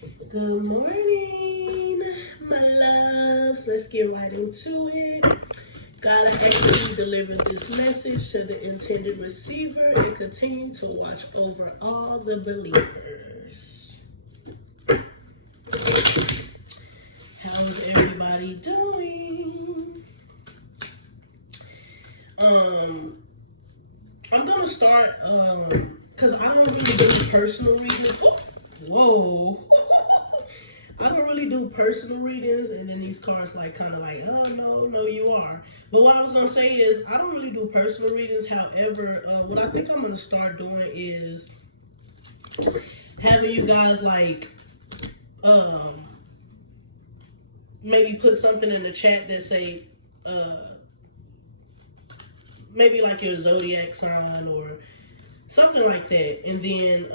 Good morning, my loves. Let's get right into it. God, I ask that you deliver this message to the intended receiver and continue to watch over all the believers. How's everybody doing? I'm gonna start because I don't really do personal readings. Whoa. I don't really do personal readings, and then these cards like kind of like, oh no, you are. But what I was gonna say is I don't really do personal readings. However, what I think I'm gonna start doing is having you guys like maybe put something in the chat that say maybe like your zodiac sign or something like that, and then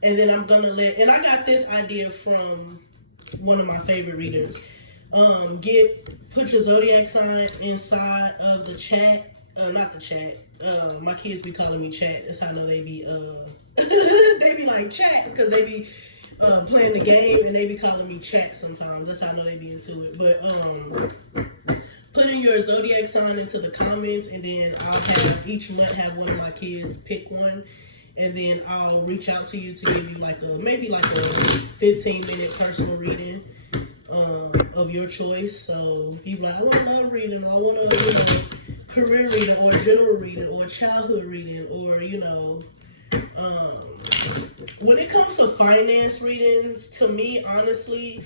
and then I'm gonna and I got this idea from one of my favorite readers. Put your zodiac sign inside of the chat. Not the chat. My kids be calling me chat. That's how I know they be they be like chat because they be playing the game and they be calling me chat sometimes. That's how I know they be into it. But putting your zodiac sign into the comments, and then I'll have each month have one of my kids pick one, and then I'll reach out to you to give you like maybe like a 15-minute personal reading of your choice. So if you like, I want a love reading, or I want a career reading, or a general reading, or a childhood reading, or when it comes to finance readings, to me, honestly,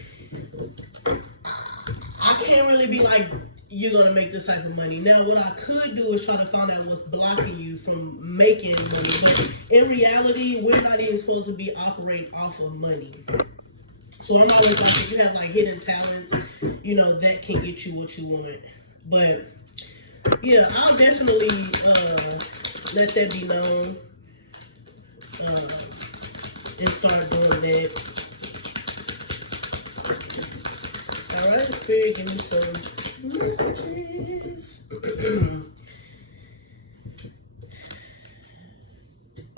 I can't really be like, you're gonna make this type of money. Now, what I could do is try to find out what's blocking you from making money. But in reality, we're not even supposed to be operating off of money. So I'm always like, if you have like hidden talents, that can get you what you want. But yeah, I'll definitely let that be known and start doing that. All right, Spirit, give me some messages.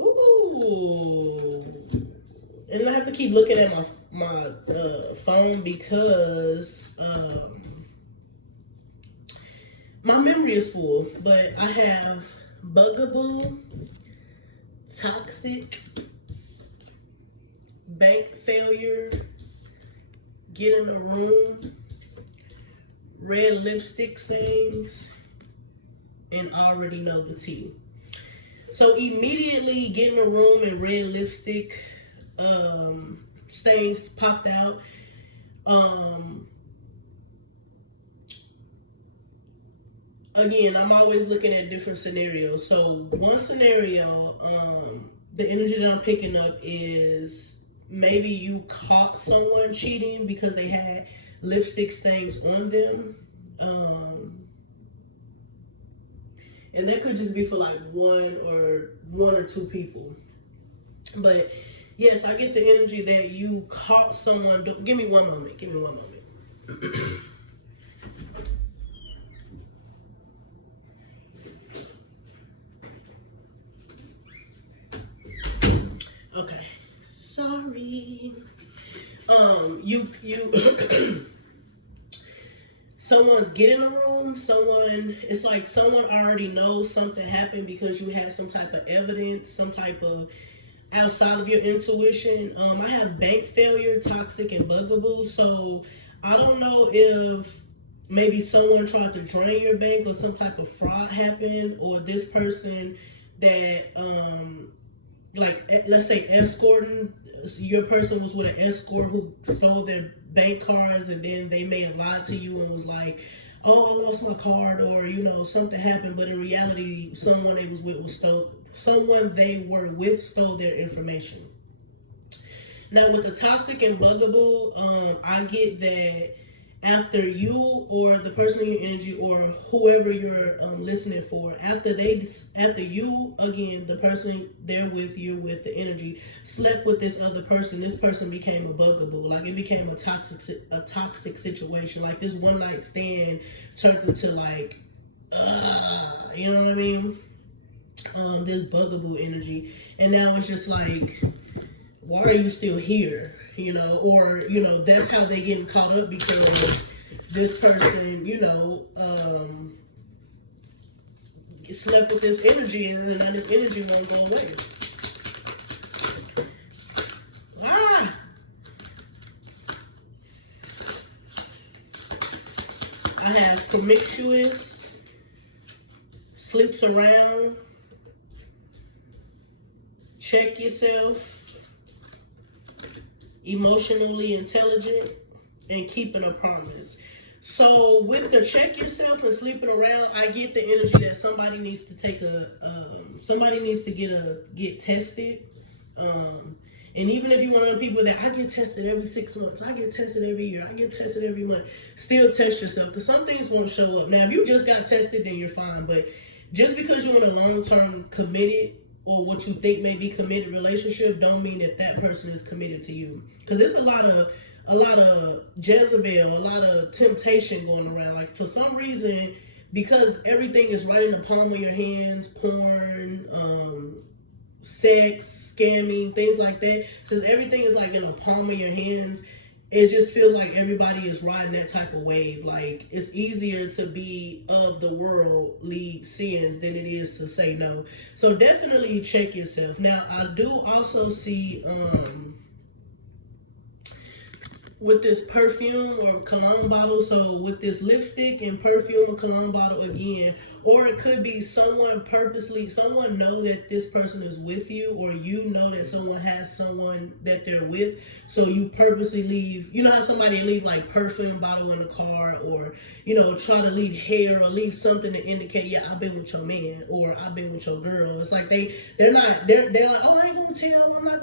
Ooh, and I have to keep looking at my phone because my memory is full. But I have bugaboo, toxic, bank failure, get in a room, red lipstick stains, and already know the tea. So immediately get in a room and red lipstick stains popped out. Again, I'm always looking at different scenarios. So one scenario, the energy that I'm picking up is maybe you caught someone cheating because they had lipstick stains on them. And that could just be for like one or two people. But yes, I get the energy that you caught someone. Give me one moment. Okay, sorry. You someone's getting a room. It's like someone already knows something happened because you had some type of evidence, some type of outside of your intuition. I have bank failure, toxic, and bugaboo. So I don't know if maybe someone tried to drain your bank or some type of fraud happened, or this person that like let's say escorting, your person was with an escort who stole their bank cards, and then they may have lied to you and was like, oh, I lost my card, or something happened, but in reality someone they were with stole their information. Now with the toxic and bugaboo, I get that after you or the person in your energy or whoever you're listening for, after you, again, the person there with you with the energy, slept with this other person, this person became a bugaboo. Like it became a toxic situation. Like this one night stand turned into like, you know what I mean? this bugaboo energy, and now it's just like, why are you still here? Or that's how they getting caught up, because this person, slept with this energy, and then this energy won't go away. I have promiscuous, sleeps around, check yourself, emotionally intelligent, and keeping a promise. So with the check yourself and sleeping around, I get the energy that somebody needs to get tested. And even if you're one of the people that I get tested every 6 months, I get tested every year, I get tested every month, still test yourself, because some things won't show up. Now, if you just got tested, then you're fine. But just because you're in a long-term committed, or what you think may be committed relationship, don't mean that that person is committed to you. Because there's a lot of Jezebel, a lot of temptation going around. Like, for some reason, because everything is right in the palm of your hands, porn, sex, scamming, things like that, since everything is like in the palm of your hands, it just feels like everybody is riding that type of wave. Like, it's easier to be of the worldly sin than it is to say no. So definitely check yourself. Now, I do also see with this perfume or cologne bottle, so with this lipstick and perfume or cologne bottle again, or it could be someone know that this person is with you, or you know that someone has someone that they're with, so you purposely leave, how somebody leave like perfume bottle in the car, or, try to leave hair or leave something to indicate, yeah, I've been with your man, or I've been with your girl. It's like they're like, oh, I ain't gonna tell, I'm not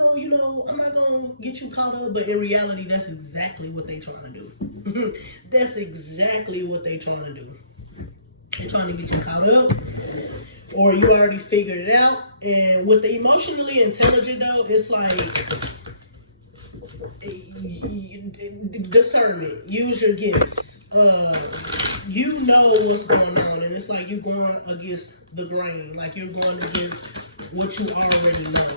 gonna get you caught up, but in reality, that's exactly what they trying to do. That's exactly what they trying to do. They're trying to get you caught up, or you already figured it out. And with the emotionally intelligent, though, it's like discernment. Use your gifts. You know what's going on, and it's like you're going against the grain. Like, you're going against what you already know.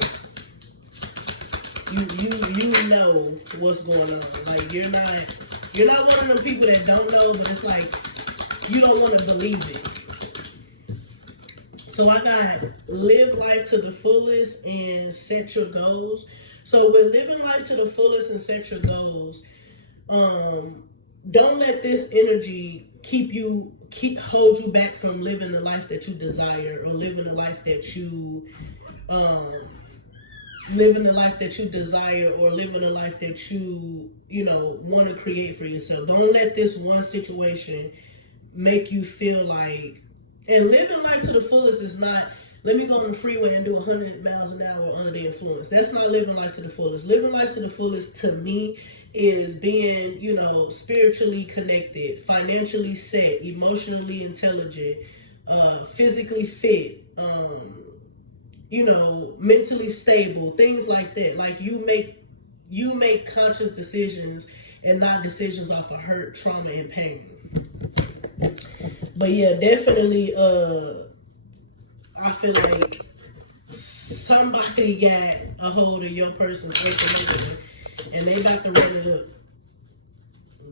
You know what's going on. Like, you're not one of them people that don't know, but it's like, you don't want to believe it. So I got live life to the fullest and set your goals. So with living life to the fullest and set your goals, don't let this energy hold you back from living the life that you desire, or living the life that you desire, or living a life that you want to create for yourself. Don't let this one situation make you feel like, and living life to the fullest is not, let me go on the freeway and do 100 miles an hour under the influence. That's not living life to the fullest. Living life to the fullest, to me, is being, spiritually connected, financially set, emotionally intelligent, physically fit, mentally stable, things like that. Like, you make conscious decisions and not decisions off of hurt, trauma, and pain. But yeah, definitely, I feel like somebody got a hold of your person's information, and they about to run it up.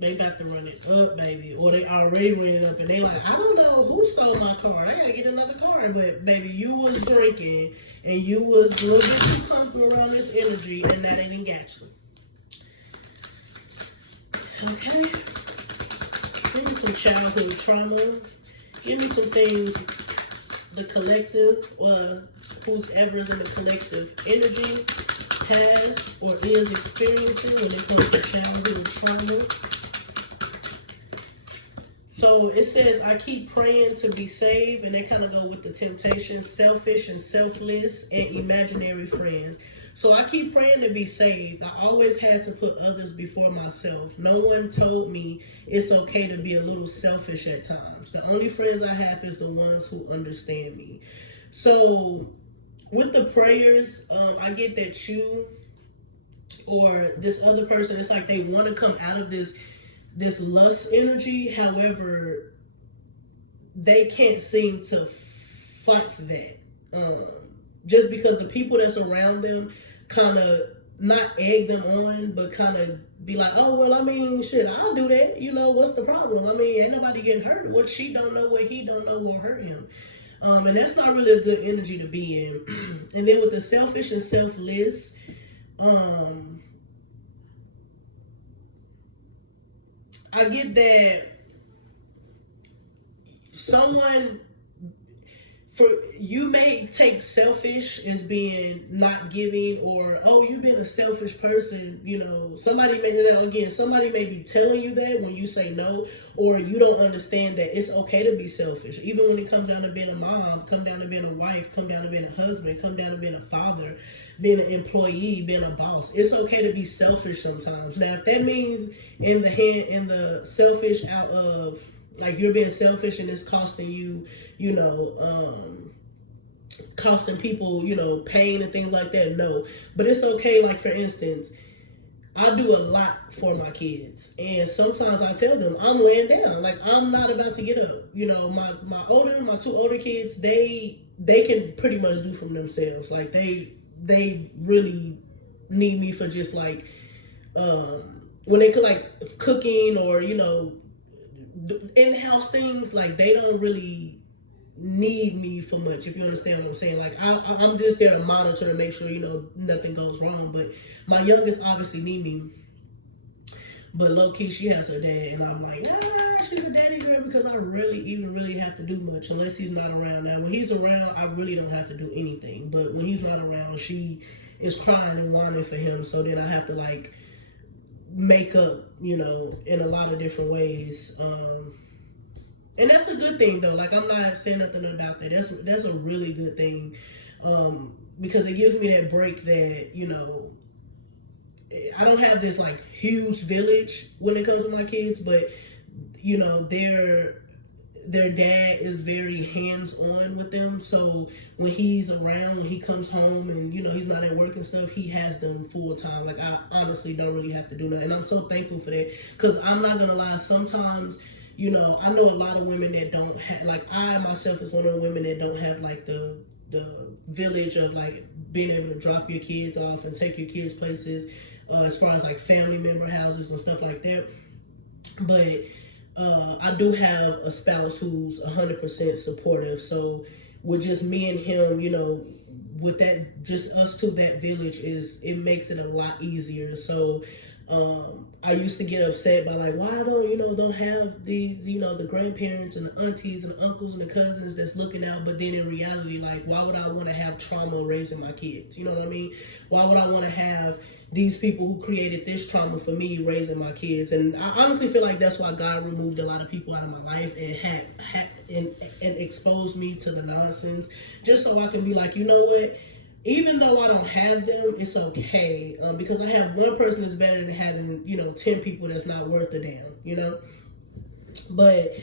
They about to run it up, baby. Or they already ran it up, and they like, I don't know who stole my car. I gotta get another car. But baby, you was drinking, and you was a little bit too comfortable around this energy, and now they didn't get you. Okay? Give me some childhood trauma. Give me some things the collective, or whoever's in the collective energy, has or is experiencing when it comes to childhood trauma. So it says, I keep praying to be saved, and they kind of go with the temptation, selfish and selfless, and imaginary friends. So I keep praying to be saved. I always had to put others before myself. No one told me it's okay to be a little selfish at times. The only friends I have is the ones who understand me. So with the prayers, I get that you or this other person, it's like they want to come out of this lust energy. However, they can't seem to fight that. Just because the people that's around them kind of not egg them on, but kind of be like, oh, well, I mean, shit, I'll do that. You know, what's the problem? I mean, ain't nobody getting hurt. What she don't know, what he don't know will hurt him. And that's not really a good energy to be in. And then with the selfish and selfless, I get that someone, for you may take selfish as being not giving, or oh, you've been a selfish person. You know, somebody may be telling you that when you say no, or you don't understand that it's okay to be selfish. Even when it comes down to being a mom, come down to being a wife, come down to being a husband, come down to being a father, being an employee, being a boss. It's okay to be selfish sometimes. Now, if that means in the selfish out of, like, you're being selfish and it's costing you, costing people, pain and things like that, no. But it's okay. Like, for instance, I do a lot for my kids, and sometimes I tell them I'm laying down, like I'm not about to get up. My two older kids, they can pretty much do for themselves. Like they really need me for just like when they could, like, cooking or in-house things. Like, they don't really need me for much, if you understand what I'm saying. Like, I'm just there to monitor and make sure nothing goes wrong. But my youngest obviously need me, but low-key she has her dad, and I'm like, nah, she's a daddy girl, because I really have to do much unless he's not around. Now when he's around, I really don't have to do anything, but when he's not around, she is crying and whining for him, so then I have to, like, make up, in a lot of different ways. And that's a good thing, though. Like, I'm not saying nothing about that. That's a really good thing, because it gives me that break that, I don't have this, like, huge village when it comes to my kids, but, their dad is very hands-on with them. So when he's around, when he comes home and, he's not at work and stuff, he has them full-time. Like, I honestly don't really have to do nothing. And I'm so thankful for that, because I'm not going to lie, sometimes, I know a lot of women that don't have, like, I myself is one of the women that don't have, like, the village of, like, being able to drop your kids off and take your kids places, as far as, like, family member houses and stuff like that. But I do have a spouse who's 100% supportive. So with just me and him, with that, just us two, that village it makes it a lot easier. So I used to get upset by, like, why don't have these, the grandparents and the aunties and the uncles and the cousins that's looking out. But then in reality, like, why would I want to have trauma raising my kids? You know what I mean? Why would I want to have these people who created this trauma for me raising my kids? And I honestly feel like that's why God removed a lot of people out of my life and exposed me to the nonsense, just so I can be like, you know what? Even though I don't have them, it's okay, because I have one person is better than having 10 people that's not worth a damn, But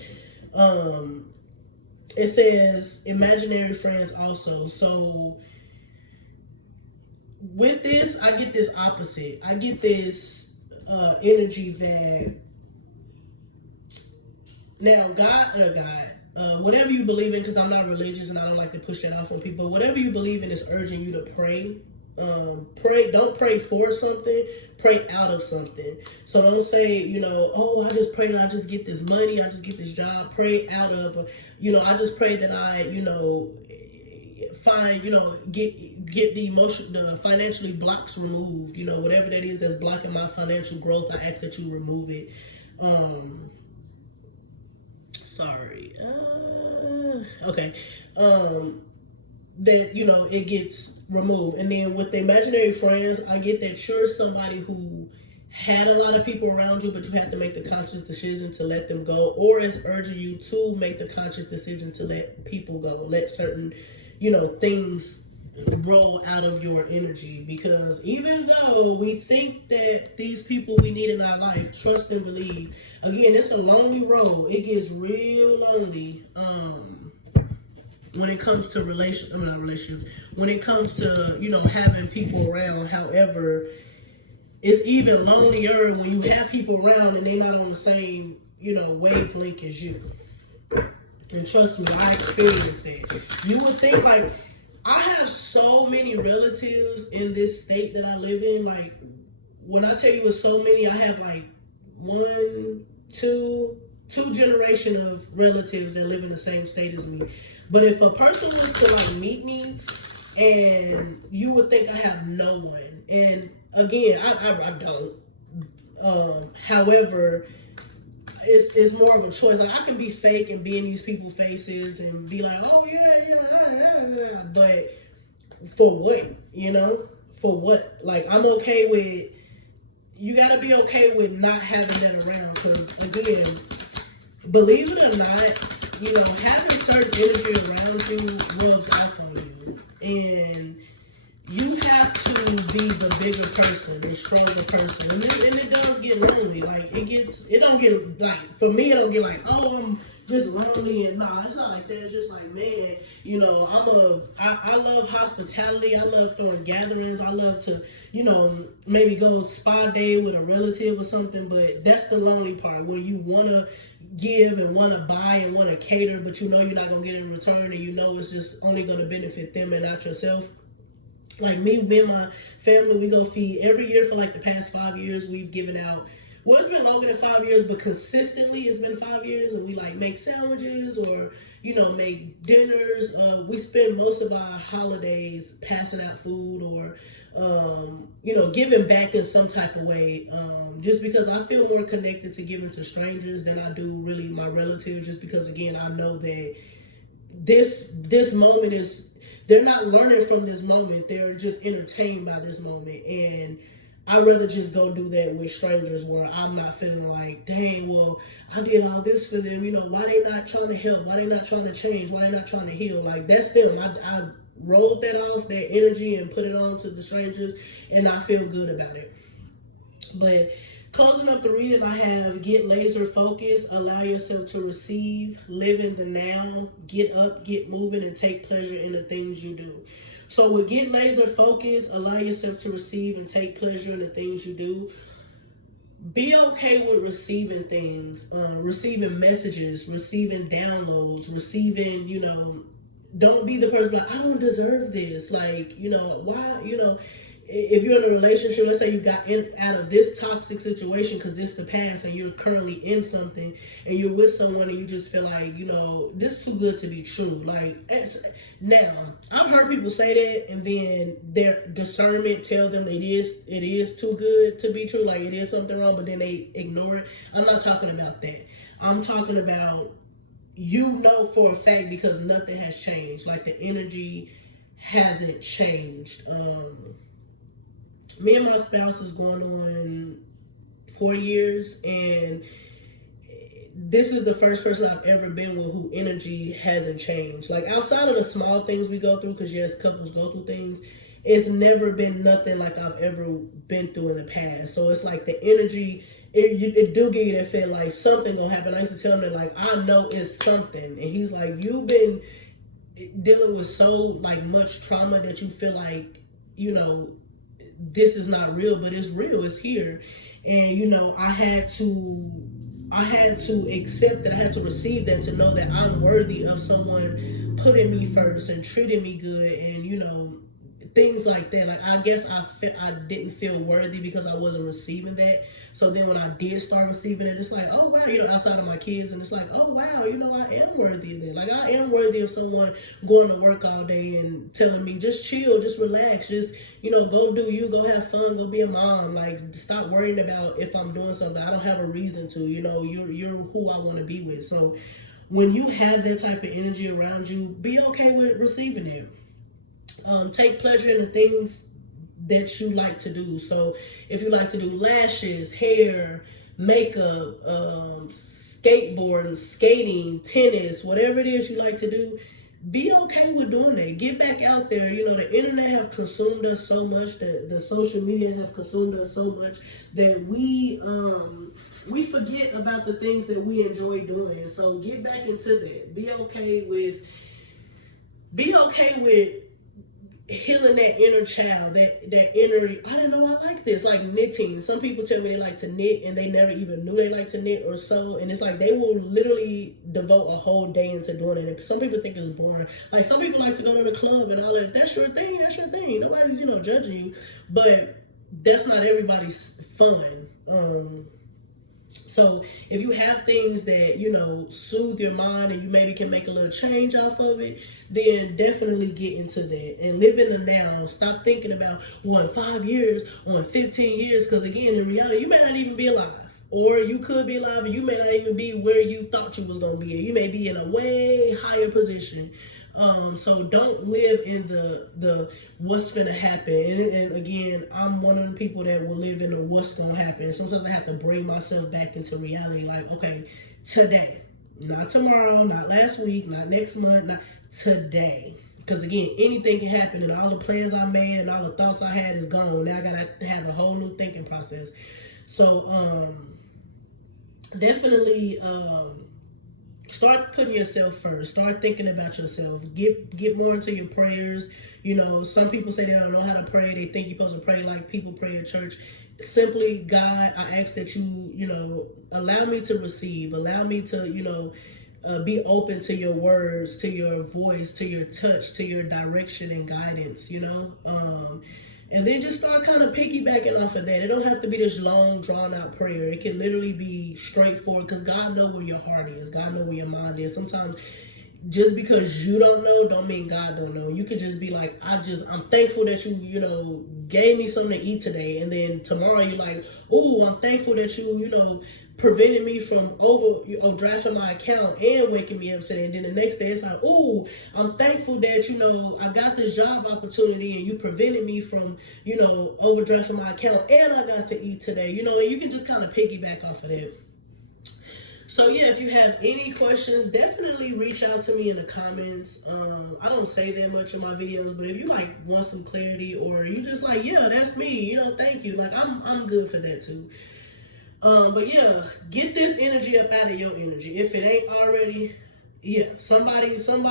it says imaginary friends also. So with this, I get this opposite. I get this energy that now whatever you believe in, because I'm not religious and I don't like to push that off on people, whatever you believe in is urging you to pray. Don't pray for something, pray out of something. So don't say, oh, I just pray that I just get this money, I just get this job. Pray out of, I just pray that I, find, get the financially blocks removed, whatever that is that's blocking my financial growth, I ask that you remove it. Sorry. Okay. That, it gets removed. And then with the imaginary friends, I get that you're somebody who had a lot of people around you, but you have to make the conscious decision to let them go, or it's urging you to make the conscious decision to let people go, let certain, things roll out of your energy. Because even though we think that these people we need in our life, trust and believe, again, it's a lonely road. It gets real lonely when it comes to relationships, when it comes to, having people around. However, it's even lonelier when you have people around and they're not on the same, wavelength as you. And trust me, I experienced it. You would think, like, I have so many relatives in this state that I live in. Like, when I tell you it's so many, I have like one, two generation of relatives that live in the same state as me. But if a person was to like meet me, and you would think I have no one, and again, I don't. However, it's more of a choice. Like, I can be fake and be in these people's faces and be like, oh yeah, but for what? You know, for what? Like, I'm okay with. You gotta be okay with not having that around, because again, believe it or not, you know, having certain energy around you rubs off on you, and you have to be the bigger person, the stronger person, and it does get lonely. Like, it don't get like, for me, it don't get like, oh, I'm just lonely, and nah, it's not like that. It's just like, man, you know, I love hospitality. I love throwing gatherings. I love to, you know, maybe go spa day with a relative or something. But that's the lonely part, when you wanna give and want to buy and want to cater, but you know you're not gonna get it in return, and you know it's just only gonna benefit them and not yourself. Like me and my family, we go feed every year for like the past 5 years. We've given out, well, it's been longer than 5 years, but consistently it's been 5 years, and we like make sandwiches or, you know, make dinners. We spend most of our holidays passing out food or, you know, giving back in some type of way. Just because I feel more connected to giving to strangers than I do really my relatives. Just because, again, I know that this moment is. They're not learning from this moment. They're just entertained by this moment. And I'd rather just go do that with strangers, where I'm not feeling like, dang, well, I did all this for them. You know, why they not trying to help? Why they not trying to change? Why they not trying to heal? Like, that's them. I rolled that off, that energy, and put it on to the strangers, and I feel good about it. But closing up the reading, I have: get laser focused, allow yourself to receive, live in the now, get up, get moving, and take pleasure in the things you do. So with get laser focused, allow yourself to receive and take pleasure in the things you do. Be okay with receiving things, receiving messages, receiving downloads, receiving, you know, don't be the person like, I don't deserve this. Like, you know, why, you know, if you're in a relationship, let's say you got out of this toxic situation because this is the past, and you're currently in something, and you're with someone, and you just feel like, you know, this is too good to be true. Like, now, I've heard people say that, and then their discernment tell them it is too good to be true, like it is something wrong, but then they ignore it. I'm not talking about that. I'm talking about, you know, for a fact, because nothing has changed. Like, the energy hasn't changed. Me and my spouse is going on 4 years, and this is the first person I've ever been with who energy hasn't changed. Like, outside of the small things we go through, because yes, couples go through things, it's never been nothing like I've ever been through in the past. So it's like the energy, it do give you that feeling like something gonna happen. I used to tell him that, like, I know it's something, and he's like, you've been dealing with so like much trauma that you feel like, you know, this is not real, but it's real, it's here. And, you know, I had to accept that, I had to receive that, to know that I'm worthy of someone putting me first and treating me good, and, you know, things like that. Like, I guess I didn't feel worthy because I wasn't receiving that. So then when I did start receiving it, it's like, oh wow, you know, outside of my kids, and it's like, oh wow, you know, I am worthy of that. Like, I am worthy of someone going to work all day and telling me, just chill, just relax, just, you know, go do you, go have fun, go be a mom. Like, stop worrying about if I'm doing something. I don't have a reason to, you know, you're who I want to be with. So when you have that type of energy around you, be okay with receiving it. Take pleasure in the things that you like to do. So if you like to do lashes, hair, makeup, skateboarding, skating, tennis, whatever it is you like to do, be okay with doing that. Get back out there. You know, the internet have consumed us so much, that the social media have consumed us so much, that we forget about the things that we enjoy doing. So get back into that. Be okay with healing that inner child, that inner, I didn't know I like this, like knitting. Some people tell me they like to knit and they never even knew they like to knit or sew, and it's like they will literally devote a whole day into doing it. And some people think it's boring. Like some people like to go to the club and all that. That's your thing. That's your thing. Nobody's judging you, but that's not everybody's fun. So if you have things that, soothe your mind and you maybe can make a little change off of it, then definitely get into that and live in the now. Stop thinking about, well, in 5 years or in 15 years, because again, in reality, you may not even be alive. Or you could be alive and you may not even be where you thought you was going to be. You may be in a way higher position. So don't live in the what's gonna happen. And again, I'm one of the people that will live in the what's gonna happen. Sometimes I have to bring myself back into reality. Like, okay, today, not tomorrow, not last week, not next month, not today. Because again, anything can happen, and all the plans I made and all the thoughts I had is gone. Now I gotta have a whole new thinking process. So definitely start putting yourself first. Start thinking about yourself. Get more into your prayers. Some people say they don't know how to pray. They think you're supposed to pray like people pray in church. Simply, God, I ask that you, allow me to receive. Allow me to, be open to your words, to your voice, to your touch, to your direction and guidance, and then just start kind of piggybacking off of that. It don't have to be this long, drawn-out prayer. It can literally be straightforward because God knows where your heart is. God knows where your mind is. Sometimes just because you don't know don't mean God don't know. You could just be like, I'm thankful that you, gave me something to eat today. And then tomorrow you're like, oh, I'm thankful that you, prevented me from overdrafting my account and waking me up today. And then the next day it's like, oh, I'm thankful that, I got this job opportunity and you prevented me from, overdrafting my account and I got to eat today, and you can just kind of piggyback off of that. So yeah, if you have any questions, definitely reach out to me in the comments. I don't say that much in my videos, but if you want some clarity or you just like, yeah, that's me, thank you. Like I'm good for that too. But yeah, get this energy up out of your energy. If it ain't already, yeah, somebody doing some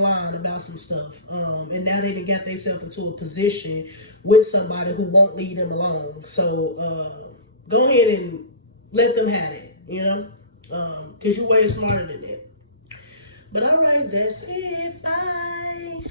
lying about some stuff. And now they done got themselves into a position with somebody who won't leave them alone. So go ahead and let them have it, because you're way smarter than that. But all right, that's it. Bye.